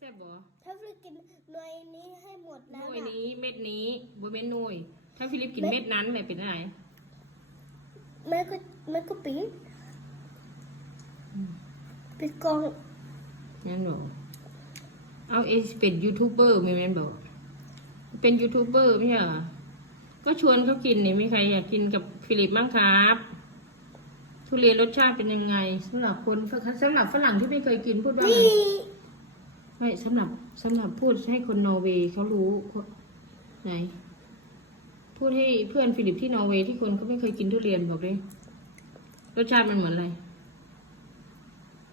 ซ่บบ่ถ้าฟิลิปกินหน่วยนี้ให้หมดหแล้วน่วยนะนี้เม็ดนี้บ่แม่นหน่วยถ้าฟิลิปกินเม็ดนั้นแม่เป็นอะไรแม่ก็แม่ก็ปิดปิดกล้องงั้นบ่เอาเอสเป็นยูทูบเบอร์แม่แม่นบ่เป็นยูทูบเบอร์ไม่ใช่เหรอก็ชวนเขากินนี่มีใครอยากกินกับฟิลิปบ้างครับ ทุเรียนรสชาติเป็นยังไงสำหรับคนสำหรับฝรั่งที่ไม่เคยกินพูดว่าไง นี่ ไม่สำหรับสำหรับพูดให้คนนอร์เวย์เขารู้ไหน พูดให้เพื่อนฟิลิปที่นอร์เวย์ที่คนเขาไม่เคยกินทุเรียนบอกเลยรสชาติมันเหมือนอะไร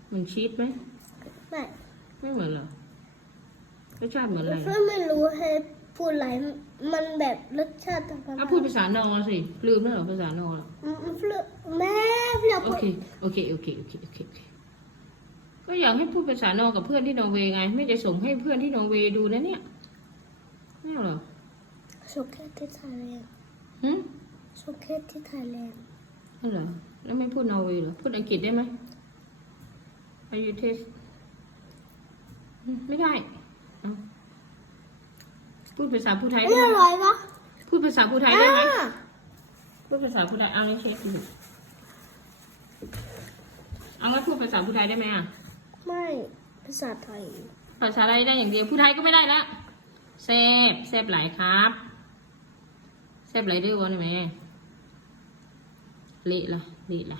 เหมือนชีสไหมไม่ไม่เหมือนเหรอรสชาติเหมือนอะไรเพื่อนไม่รู้ให้พูดอะไรมันแบบรสชาติต่างกันอะพูดภาษานอร์สิลืมแล้วเหรอภาษานอร์ล่ะอืมเพื่อนแม่เพื่อนโอพูดเคโอเคโอเคโอเคโอเคโอเค ก็อยากให้พูดภาษานอร์กับเพื่อนที่นอร์เวย์ไง ไม่จะส่งให้เพื่อนที่นอร์เวย์ดูนะเนี่ยไม่เอาเหรอโชว์แค่ที่ไทยแลนด์หึโชว์แค่ที่ไทยแลนด์นั่นเหรอแล้วไม่พูดนอร์เวย์เหรอพูดอังกฤษได้ไหมอายุเทสไม่ได้เอาพูดภาษาผู้ไทยไม่ได้อไหมร่อยปะพูดภาษาผู้ไทยได้ไหมอ่าพูดภาษาผู้ไทยเอาเลยเช็คดูเอางั้นพูดภาษาผู้ไทยได้ไหมอะ ไม่ภาษาไทย ภาษาไทยได้อย่างเดียวผู้ไทยก็ไม่ได้แล้วแซบเซบหลครับเซบหลด้วยวะนี่แม่ละละละละ